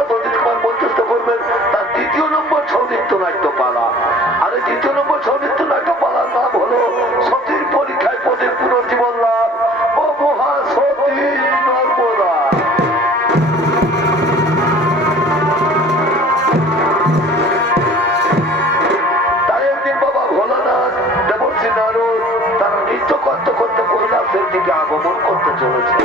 যতদিন তোমার মধ্যস্থ করবেন তার ২য় নম্বর ছৌ নৃত্য নাট্যপালা। আর এই ২য় নম্বর ছৌ নৃত্য নাট্যপালার নাম হলো সতীর পরীক্ষায় পদের পুনর্জীবন লাভ ও মহাসতী নর্মদা। তাই একদিন বাবা ভোলানাথ, দেবর্ষী নারদ তারা নৃত্য করতে করতে কৈলাসের দিকে আগমন করতে চলেছে।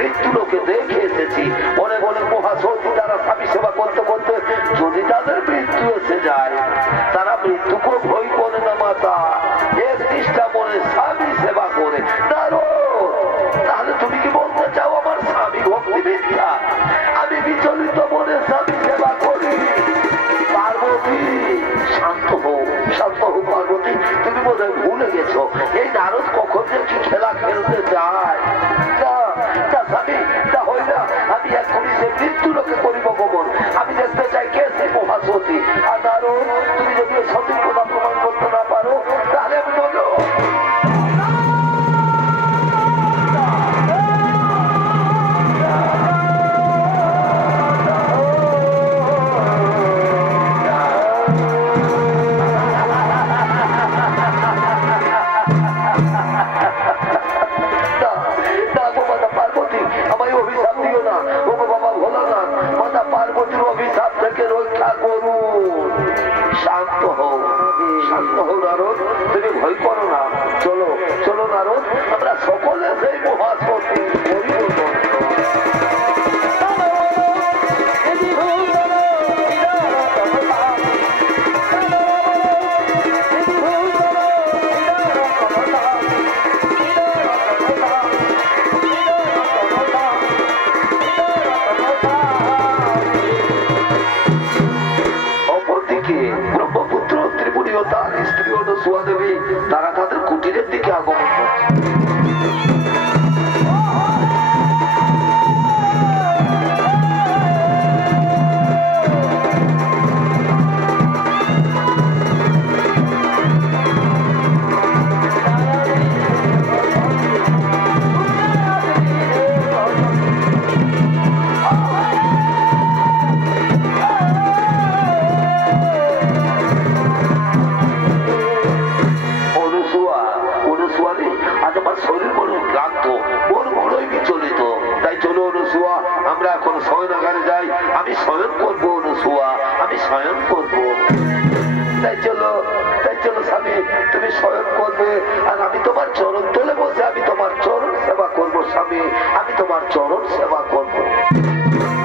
মৃত্যু লোকে দেখে এসেছি। অনেক অনেক মহাসতী তারা স্বামী সেবা করতে করতে যদি তাদের মৃত্যু এসে যায়, তারা মৃত্যুকে ভয় করে না মাতা, এক নিষ্ঠা মনে স্বামী সেবা করে। তাহলে তুমি কি বলতে চাও আমার স্বামী ভক্তি মিথ্যা? আমি বিচলিত মনে স্বামী সেবা করি। পার্বতী শান্ত হোক, শান্ত হোক পার্বতী, তুমি বোধহয় ভুলে গেছো এই নারদ কখন যে কি খেলা খেলতে যায়। স্বামী তা হয় না, আমি এখনই সে মৃত্যু লোকে করিব গমন। আমি দেখতে চাই কে সে মহাসতী। আর নারদ তুমি যদি সতীর কথা প্রমাণ করতে না পারো, তাহলে আমি বলো অভিশাপ থেকে রক্ষা করুন। শান্ত হও, শান্ত হও নারদ, তুমি ভয় করো না। চলো চলো নারদ, আমরা সকলে সেই মহাসতী পরিবর্তন। ব্রহ্মপুত্র ত্রিপুরী ও তার স্ত্রী অনুসুয়া দেবী তারা তাদের কুটিরের দিকে আগমন করছে। আমরা এখন শয়নাগারে যাই, আমি শয়ন করবো অনুসুয়া, আমি শয়ন করবো। তাই চলো স্বামী, তুমি শয়ন করবে আর আমি তোমার চরণ তলে বসে আমি তোমার চরণ সেবা করবো। স্বামী আমি তোমার চরণ সেবা করবো।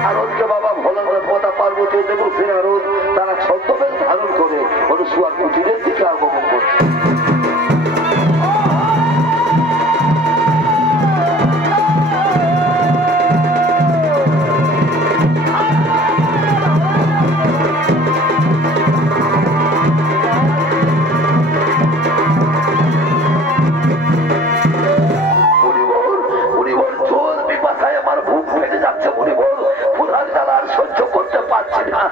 আরোদকে বাবা ভোলানাথ মাতা পার্বতী দেবশ্রী আরোদ তারা ছদ্মবেশ ধারণ করে অনুসুয়ার কুটিরের দিকে আগমন করছে। সহ্য করতে পারছি না।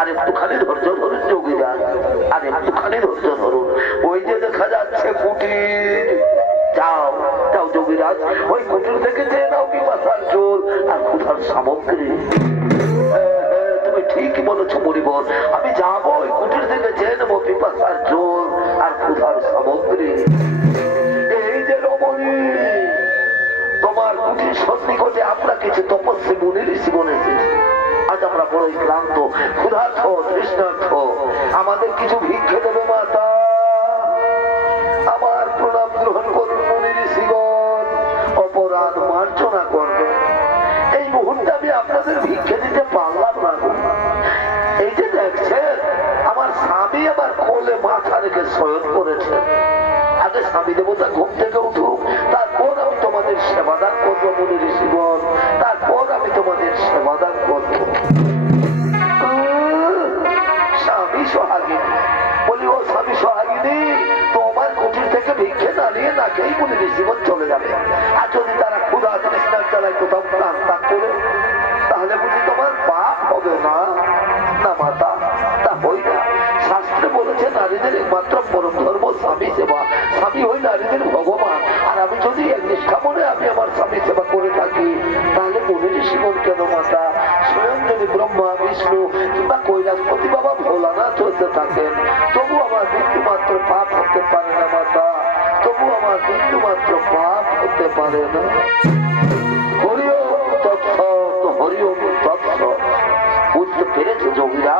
আর একটুখানি ধৈর্য ধরুন যোগীরা, আর একটুখানি ধৈর্য ধরুন। ওই যে দেখা যাচ্ছে কুটির, যাও যাও যোগীরাজ, ওই কুটির থেকে চেয়ে নাও পিপাসার জল আর ক্ষুধার সামগ্রী। তুমি ঠিকই বলেছো মুনিবর, আমি যাবো ওই কুটির থেকে চেয়ে নেবো পিপাসার জল আর ক্ষুধার সামগ্রী। এই যে রমণী, তোমার কুটির সন্নিকটে আমরা কিছু তপস্বী মুনি ঋষি বলেছি। আজ আমরা বড়ই ক্লান্ত, ক্ষুধার্থ, তৃষ্ণার্থ, আমাদের কিছু ভিক্ষে দেবে মাতা। আমার প্রণাম গ্রহণ করুন মুনি ঋষিগণ, অপরাধ মার্জনা করবে। এই মুহূর্তে আমি আপনাদের ভিক্ষে দিতে পারলাম না। এই যে দেখছেন আমার স্বামী আমার কোলে মাথা রেখে শয়ন করেছে। আগে স্বামী দেবতা ঘুম থেকে উঠুক, তারপর আমি তোমাদের সেবাদান করবো মুনি ঋষিগণ, তারপর আমি তোমাদের সেবাদান করবো। স্বামী সোহাগিনী বলি, ও স্বামী সোহাগিনী, তোমার কুটির থেকে ভিক্ষে না নিয়ে না খেয়ে মুনি ঋষিগণ চলে যাবে। আর যদি তারা ক্ষুধা তৃষ্ণার চালায় কোথাও প্রাণ ত্যাগ করে, তাহলে বুঝি তোমার পাপ হবে না? না মাতা, তা হই না। শাস্ত্রে বলেছে নারীদের একমাত্র পরম ধর্ম স্বামী সেবা, স্বামী হই নারীদের ভগবান। আর আমি যদি এক নিষ্ঠা মনে আমি আমার স্বামী সেবা করে থাকি, তাহলে মুনি ঋষিগণ কেন মাতা? স্বয়ং যদি ব্রহ্মা বিষ্ণু কিংবা কৈলাসপতি বাবা ভোলানাথ হতে থাকেন, তবু আমার মৃত্যু মাত্র পাপ হতে পারে না মাতা, তবু আমার মৃত্যু মাত্র পাপ হতে পারে না। হরি ওম তৎসৎ, হরি ওম তৎসৎ। বুঝতে পেরেছে যোগীরা?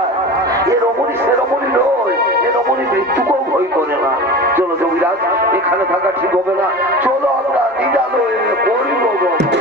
এ রমণী সে রমণী নয়, এ রমণী মৃত্যুকেও ভয় করে না। চলো যোগীরাজ, এখানে থাকা ঠিক হবে না, চলো আমরা নিজালয়ে হরি ওম।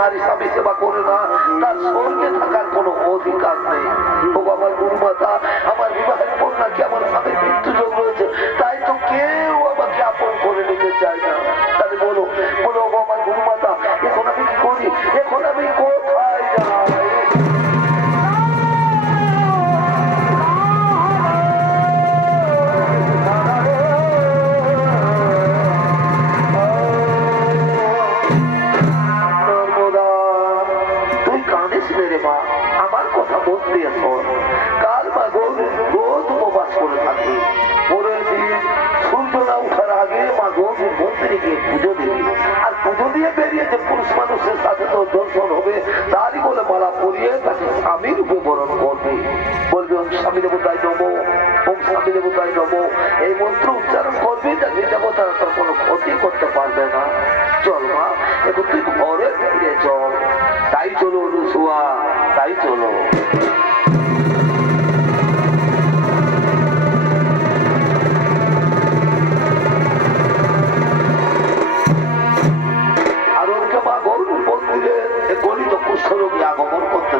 নারী স্বামী সেবা করে না তার স্বর্গে থাকার কোনো অধিকার নেই। ও আমার গুরুমাতা, আমার বিবাহের পর নাকি আমার স্বামীর মৃত্যু যোগ রয়েছে, তাই তো কেউ আমাকে আপন করে নিতে চায় না। তাহলে বলো বলো আমার গুরুমাতা, এখন আমি কি করি? এখন আমি কোথায় যাই? আমার কথা বলতে কাল মা রোজ উপবাস করে থাকবে। পরের দিন সূর্য না উঠার আগে মা গৌরীর মন্দিরে গিয়ে পুজো দেবে। আর পুজো দিয়ে বেরিয়ে যে পুরুষ মানুষের সাথে তো দর্শন হবে, তারই বলে মালা পরিয়ে তাকে স্বামীর রূপে বরণ করবে। বলবে ওম স্বামী দেবতায় নমো, ওম স্বামী দেবতায় নমো, এই মন্ত্র উচ্চারণ করবে, যাকে দেবতারা তার কোনো ক্ষতি করতে পারবে না। চল মা, এখন তুই ঘরে ফিরে চল। তাই চলো অনুসুয়া, তাই চলো। আর ওকে মা গৌরীর মন্দিরে গণিত কুষ্ঠরোগী আগমন করতে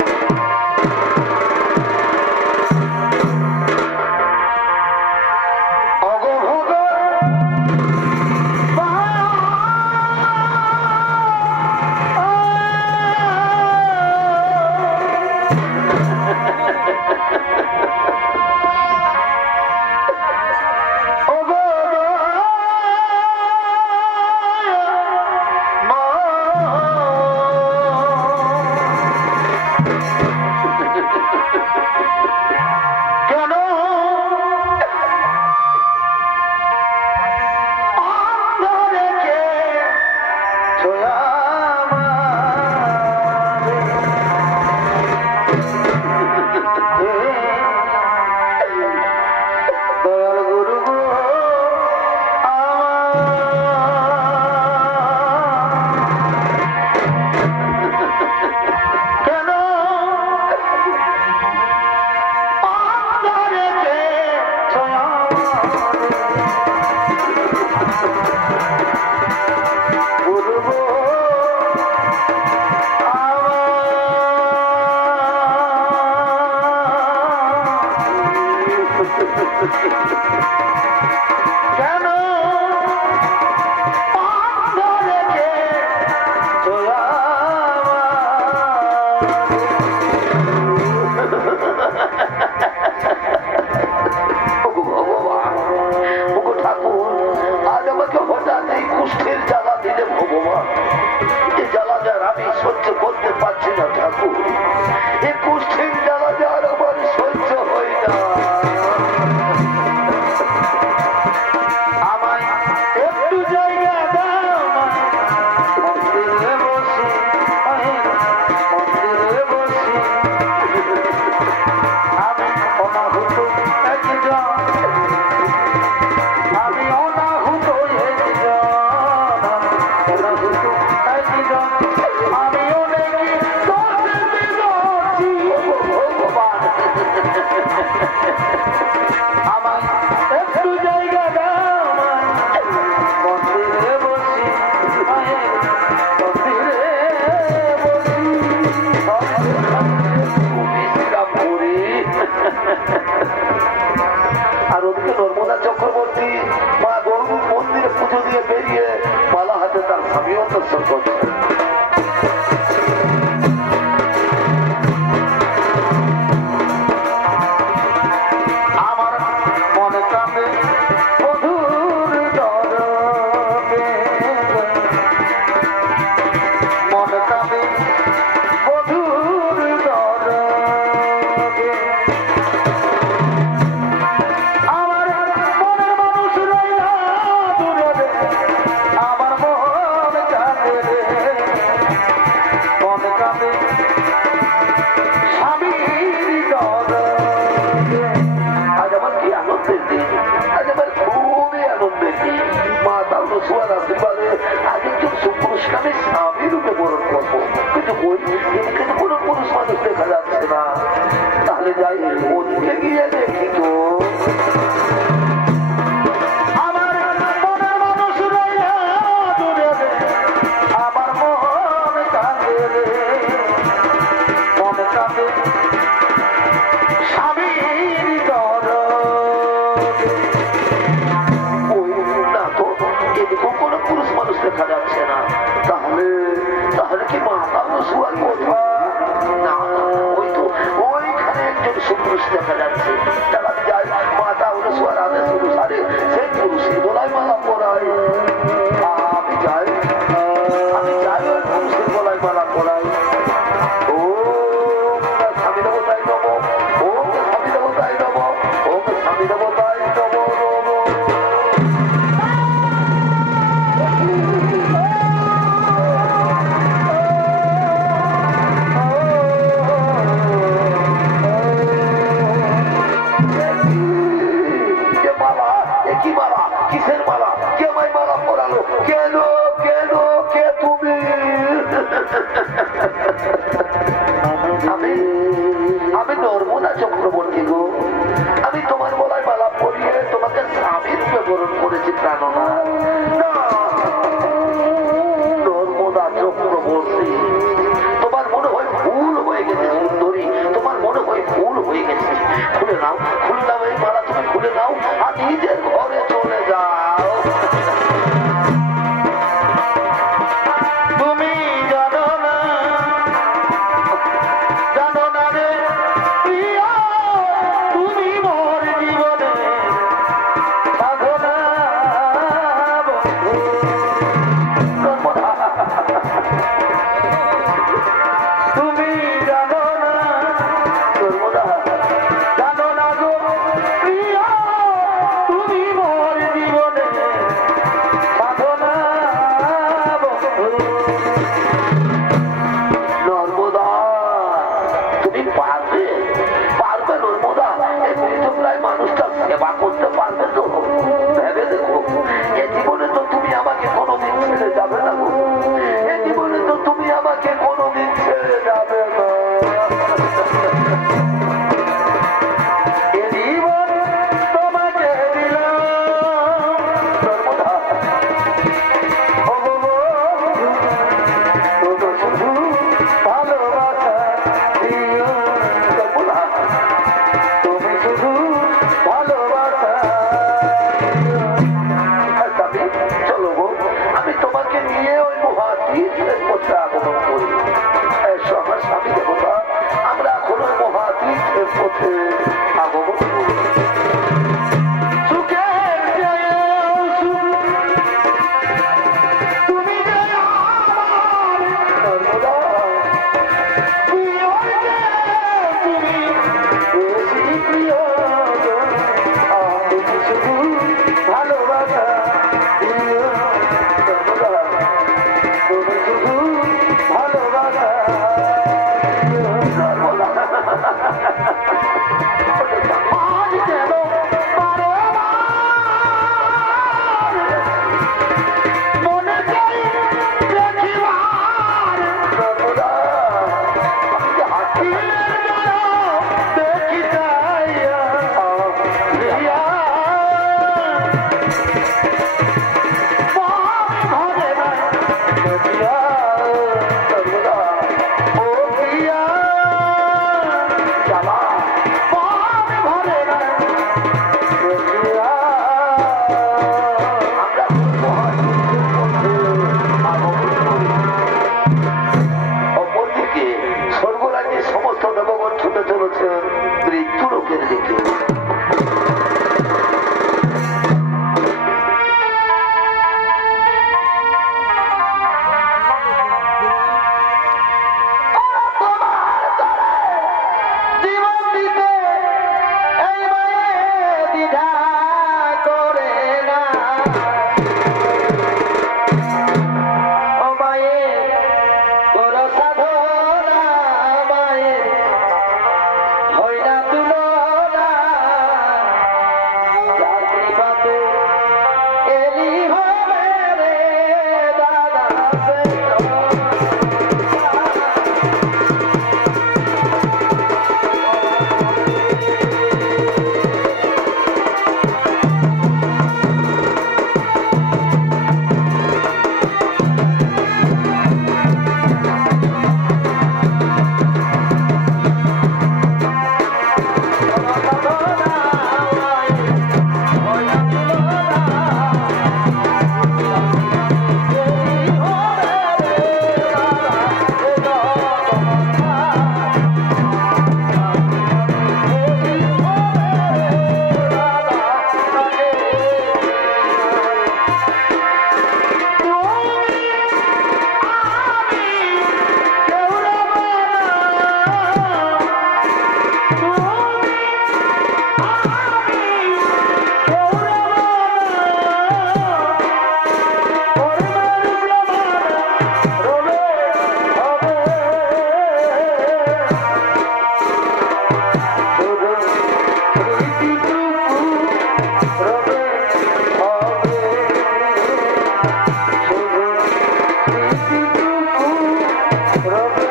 আর ওদিকে নর্মদা চক্রবর্তী মা গৌরীর মন্দিরে পুজো দিয়ে বেরিয়ে মালা হাতে তার স্বামীও দর্শন করছে। তাহলে যাই ওদিকে গিয়ে দেখি তো আমার মনের মানুষ রইলা দূরে, আমার মন কাঁদে রে। পুরুষ দেখা যাচ্ছে। আমি যাই মাতা অনুসার আদেশ অনুসারে সেই পুরুষের গলায় মালা পরাই। আমি যাই ওই পুরুষের গলায় মালা পরাই। ও স্বামী দেবতাই নব, ও স্বামী দেবতাই নব, ও স্বামী দেবতাই নব। কিসের মালা? কে আমায় মালা পরালো? কেন কেন কে তুমি? আমি নর্মদা চক্রবর্তী গো। আমি তোমার গলায় মালা পরিয়ে তোমাকে স্বামীর বিবরণ করেছি প্রাণনা। নর্মদা চক্রবর্তী, তোমার মনে হয় ভুল হয়ে গেছে সুন্দরী, তোমার মনে হয় ভুল হয়ে গেছে। খুলে নাও এই মালা, তুমি খুলে নাও আর নিজের ঘরে চলে যাও। তুমি জানো না রে প্রিয়া, তুমি মোর জীবনে সাধনা বন্ধু। তুমি জানো না গো প্রিয়া, তুমি মোর জীবনে Hallelujah.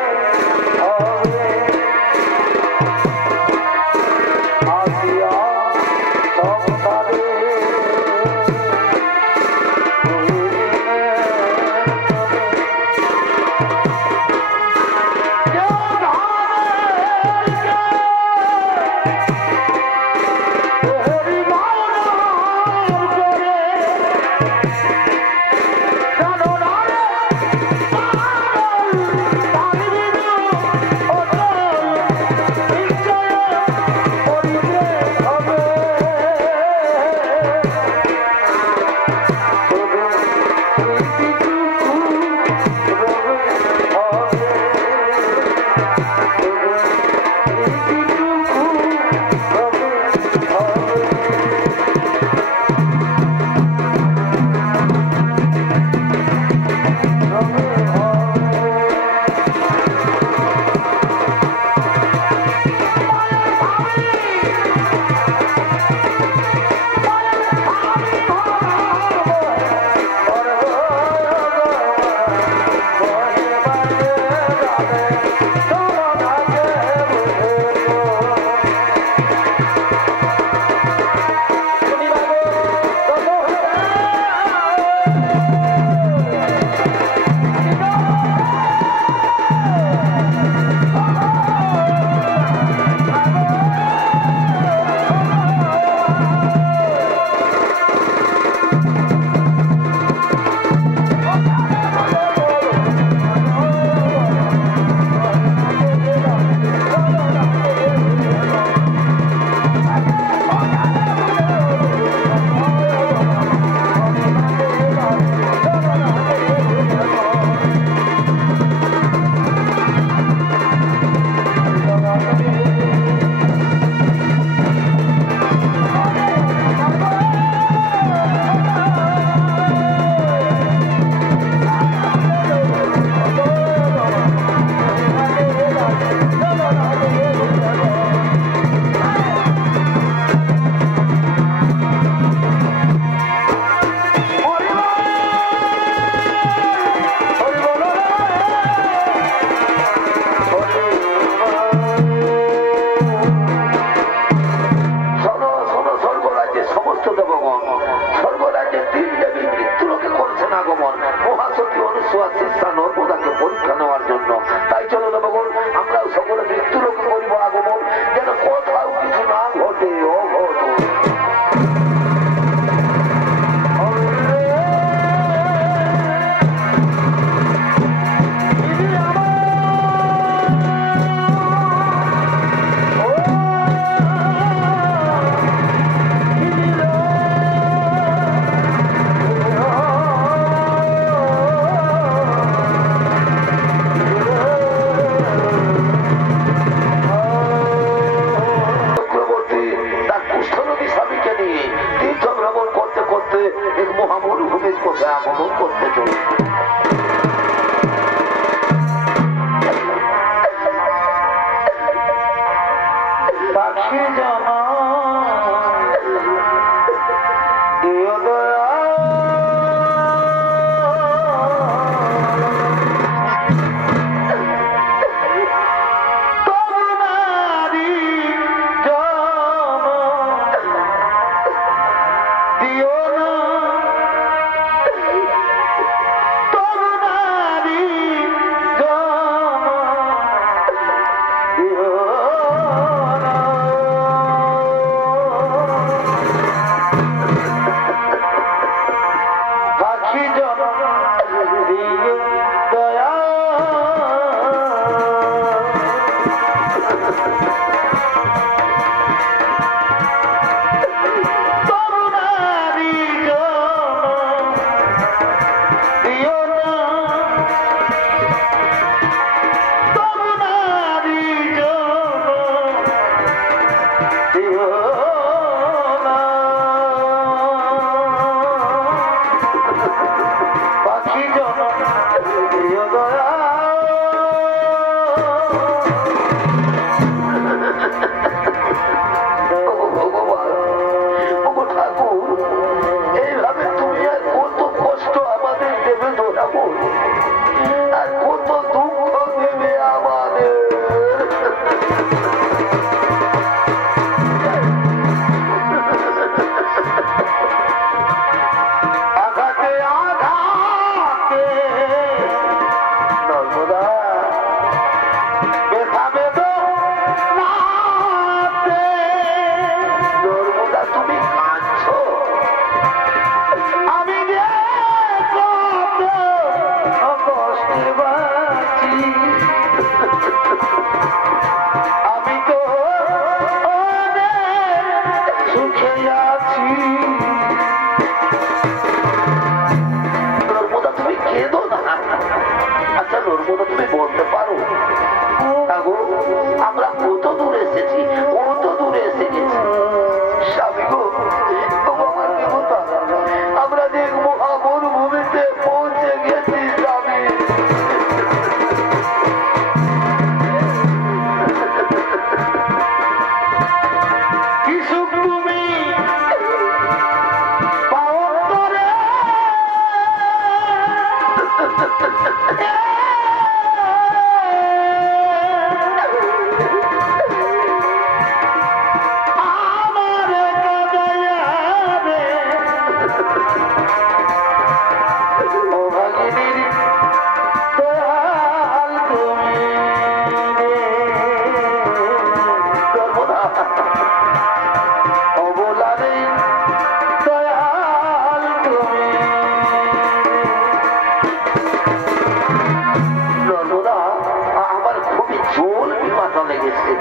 পাতা লেগেছে,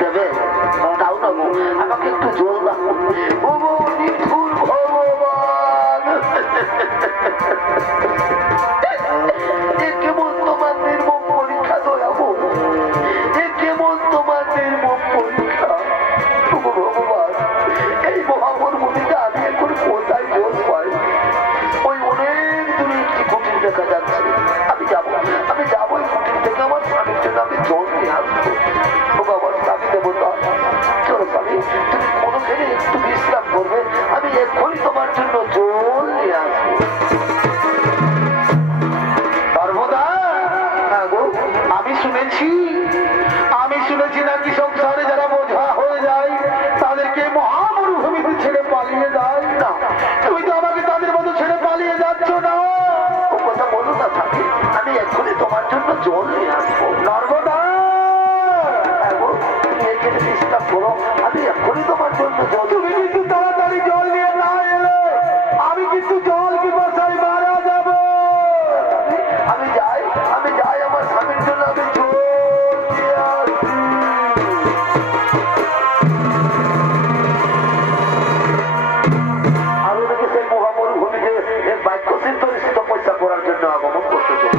দেবে? দাও না গো, আমাকে একটু জল দাও। ও গো নিঠুর ভগবান, কেমন তোমার নির্মম পরীক্ষা দয়াবো, কেমন তোমার নির্মম পরীক্ষা। ভগবান, এই মহামরুভূমিতে আমি এখন কোথায় জল পাই? ওই অনেক দূরে একটি কুটির দেখা যাচ্ছে, আমি যাবো ওই কুটির থেকে আমার স্বামীর জন্য আমি জল নিয়ে আসবো। আমার স্বামী দেবতা, চলো স্বামী, তুমি কোনোখানে একটু বিশ্রাম করবে, আমি এক্ষুনি তোমার জন্য জল নিয়ে আসবো। সর্বদা আমি শুনেছি নাকি সংসারে যারা বোঝা হয়ে যায় তাদেরকে মহামরুভূমিতে ছেড়ে পালিয়ে যায় না। তুমি তো আমাকে তাদের মতো ছেড়ে পালিয়ে যাচ্ছ না। ও কথা বলো না স্বামী, আমি এক্ষুনি তোমার জন্য জল নিয়ে আসবো। নর্মদা, তুমি এখানে বিশ্রাম করো, আমি এক্ষুনি তোমার জন্য জল। তুমি কিন্তু তাড়াতাড়ি জল নিয়ে না এলে আমি কিন্তু জল কি বসাই মারা যাবো। আমি যাই আমার স্বামীর জন্য আমি জল নিয়ে আসি। আরো নাকি সেই মহামরুভূমিকে বাক্য সিদ্ধ পয়সা করার জন্য আগমন করতে চলে।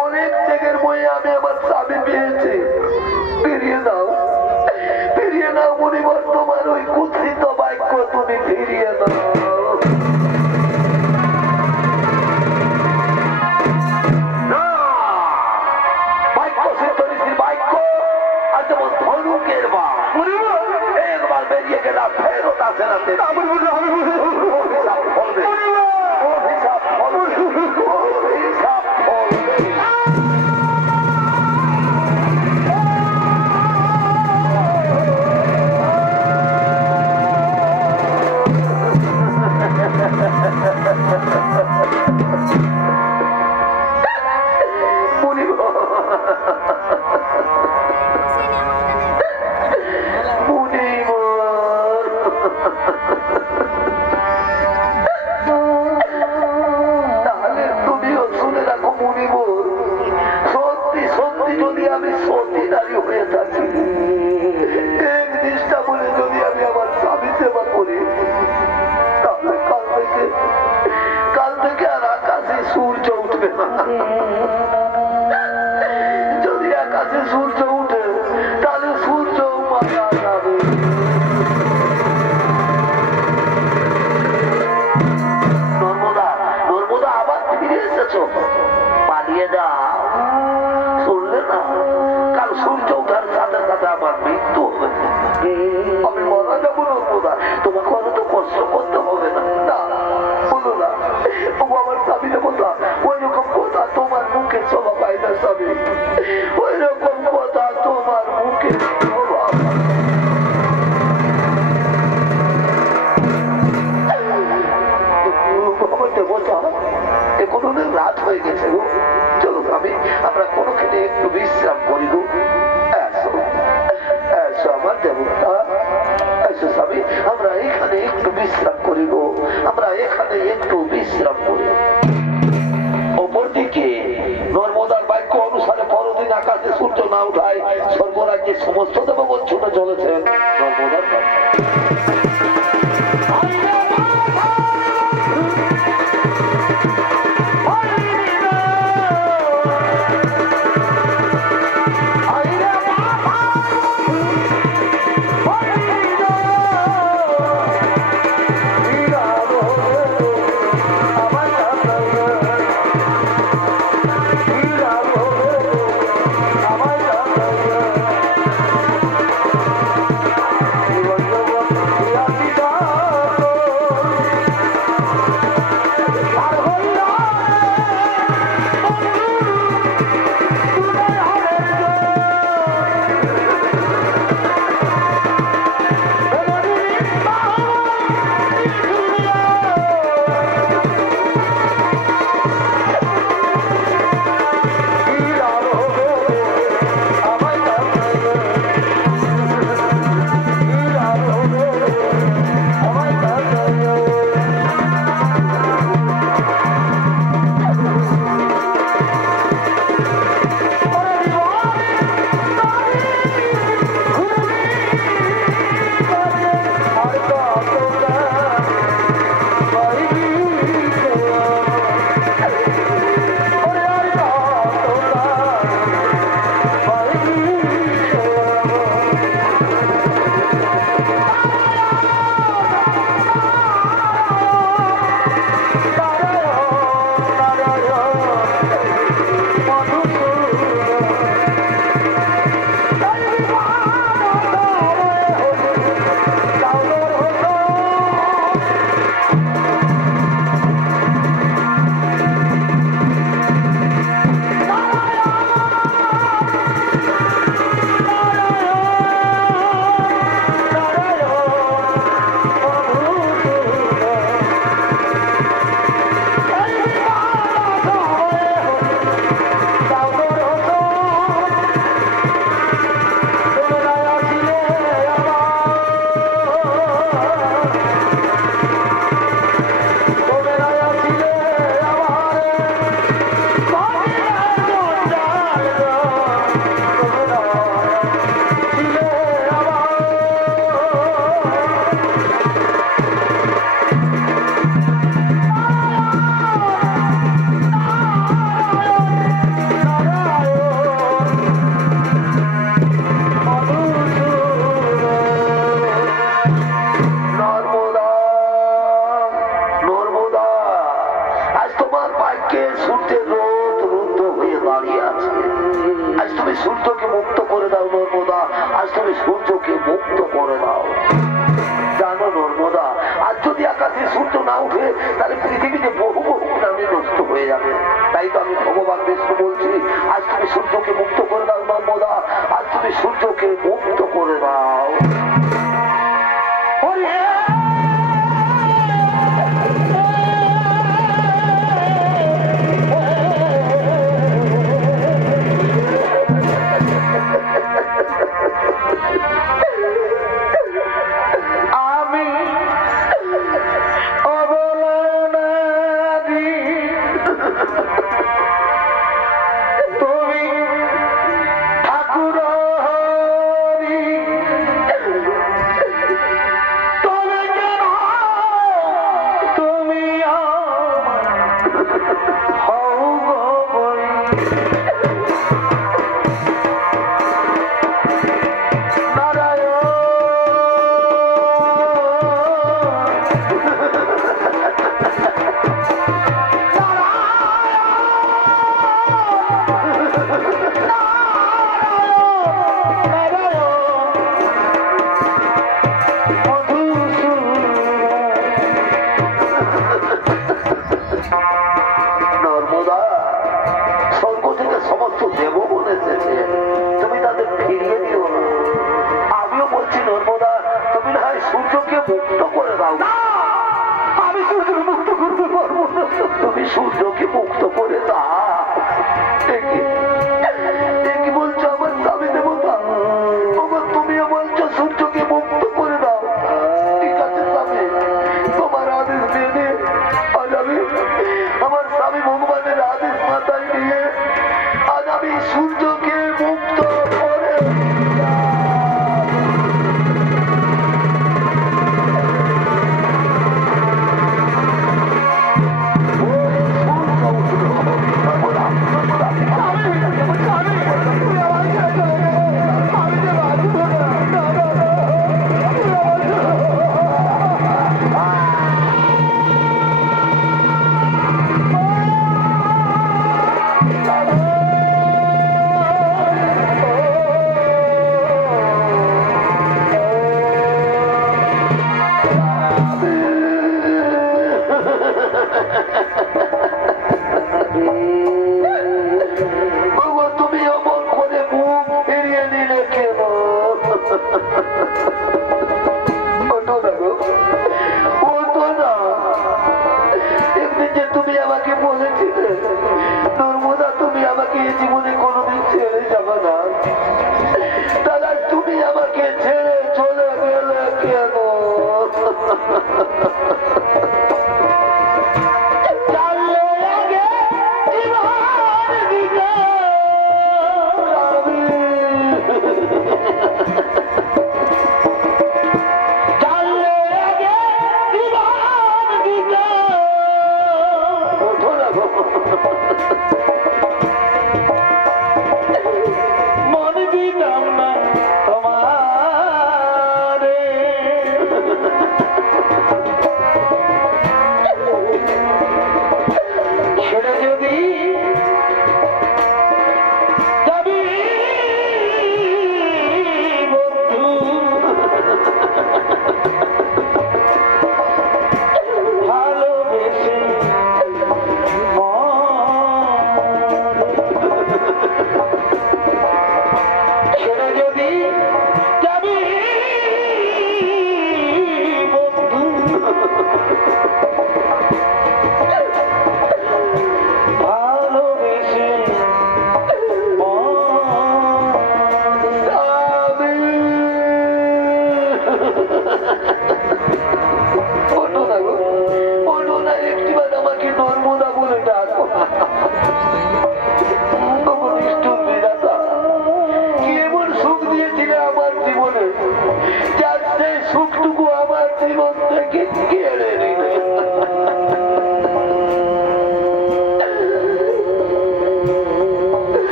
অনেক ত্যাগের বই আমি আমার স্বামী পেয়েছি, ফিরিয়ে দাও মুনিবর, তোমার ওই কুৎসিত বাক্য তুমি ফিরিয়ে দাও। বাক্য সিদ্ধরিসির বাক্য আর যেমন ধনুকের বা একবার বেরিয়ে গেলাম ফেরত আসে না, অভিশাপ ফলবে, অভিশাপ ফলবে, অভিশাপ ফলবে। তাহলে তুমিও শুনে রাখো মুনিবর, সত্যি সত্যি যদি আমি সত্যি নারী হয়ে থাকি, এক নিষ্ঠা বলে যদি আমি আমার স্বামী সেবা করি, তাহলে কাল থেকে আর আকাশে সূর্য উঠবে না। যদি আকাশে সূর্য উঠে তাহলে সূর্য মারা যাবে। নর্মদা আবার ফিরে এসেছো, পালিয়ে যাও। শুনলে না, কাল সূর্য ওঠার সাথে সাথে আমার মৃত্যু হবে, আমি মারা যাবো। নর্মদা, তোমাকে অত কষ্ট করতে হবে না, বলো না আমার স্বামী কথা, ওই রকম কথা তোমার মুখে শোভা পায় না স্বামী, ওই রকম কথা তোমার মুখে শোভা পায়। এখন অনেক রাত হয়ে গেছে গো, চলো স্বামী আমরা কোনোখানে একটু বিশ্রাম করি গো। এসো আমার দেবতা, এসো স্বামী আমরা এখানে একটু বিশ্রাম করি গো, আমরা এখানে একটু বিশ্রাম করি। অপরদিকে নর্মদার বাক্য অনুসারে পরদিন আকাশে সূর্য না উঠায় স্বর্গরাজ্যের সমস্ত দেবগণ ছুটে চলেছেন নর্মদার কাছে। জীবন দাঁড়িয়ে আছে। আজ তুমি সূর্যকে মুক্ত করে দাও নর্মদা, আজ তুমি সূর্যকে মুক্ত করে দাও। জানো নর্মদা, আজ যদি আকাশে সূর্য না উঠে তাহলে পৃথিবীতে বহু বহু প্রাণী নষ্ট হয়ে যাবে। তাই তো আমি ভগবান বিষ্ণু বলছি, আজ তুমি সূর্যকে মুক্ত করে দাও নর্মদা, আজ তুমি সূর্যকে মুক্ত করে দাও। তুমি সূর্যকে মুক্ত করে দাও। কি বলছো আমার স্বামী দেবতা? তুমি বলছো সূর্যকে মুক্ত করে দাও। ঠিক আছে স্বামী, তোমার আদেশ মেনে আজ আমি আমার স্বামী ভগবানের আদেশ মাথায় নিয়ে আজ আমি সূর্যকে মুক্ত করে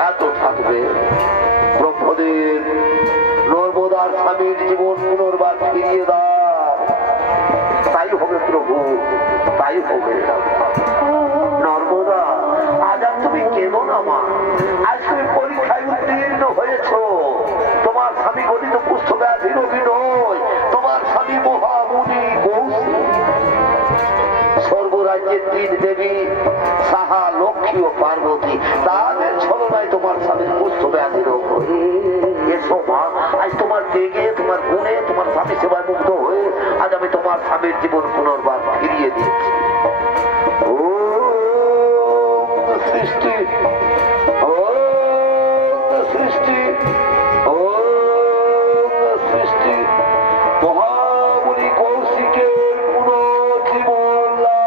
খ্যাত থাকবে। ব্রহ্মদেব নর্মদার স্বামীর জীবন পুনর্বার ফিরিয়ে দাও। তাই হবে প্রভু, তাই হবে। নর্মদা, আজ আর তুমি কেঁদো না মা। আজ তুমি পরীক্ষায় উত্তীর্ণ হয়েছ। তোমার স্বামী গঠিত পুষ্ঠ ব্যাধি রোগী নয়, তোমার স্বামী মহামুনি কৌশিক। স্বর্গরাজ্যের তিন দেবী সাহা, লক্ষ্মী ও পার্বতী, তাদের ছলনায় তোমার স্বামীর কুষ্ঠ ব্যাধি রোগ। এসো মা, আজ তোমার দেগে, তোমার গুণে, তোমার স্বামী সেবায় মুগ্ধ হয়ে আজ আমি তোমার স্বামীর জীবন পুনর্বার ফিরিয়ে দিচ্ছি। সৃষ্টি সৃষ্টি সৃষ্টি মহামুনি কৌশিকের পুনর্জীবন লাভ।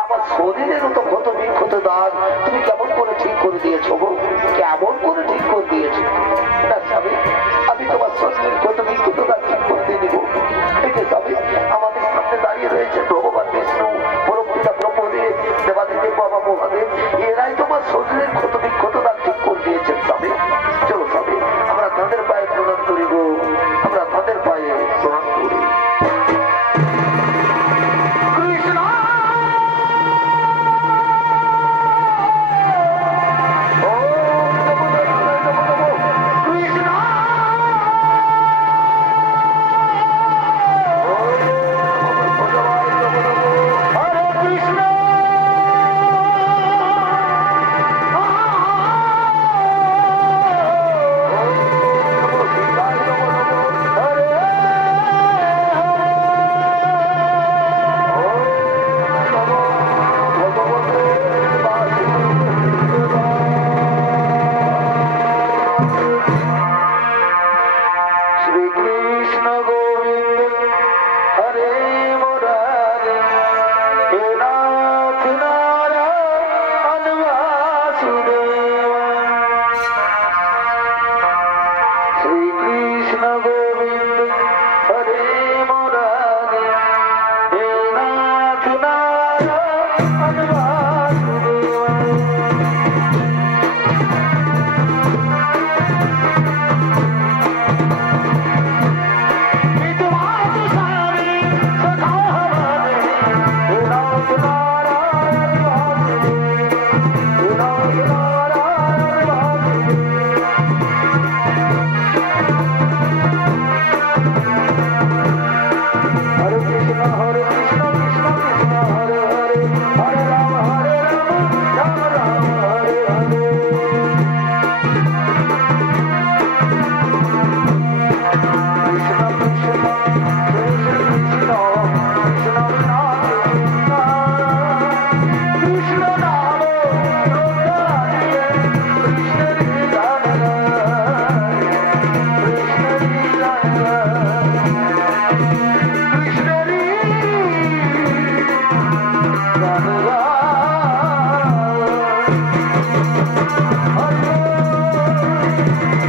আমার শরীরেরও তো ক্ষত বিক্ষত দাগ তুমি কেমন করে ঠিক করে দিয়েছো গো, কেমন করে ঠিক করে দিয়েছো? আমি তোমার শরীরের ক্ষত বিক্ষত দাগ ঠিক করে দিয়ে দিব। আমাদের সামনে দাঁড়িয়ে রয়েছে ভগবান বিষ্ণু, পরম পিতা ব্রহ্মদেব, দেবাদিদেব বাবা মহাদেব, এরাই তোমার শরীরের ক্ষত বিক্ষত দাগ ঠিক করে দিয়েছেন। স্বামী চলো স্বামী, আমরা তাদের পায়ে প্রণাম করি গো, আমরা তাদের পায়ে প্রণাম করি।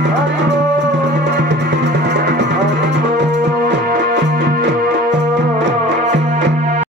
Hare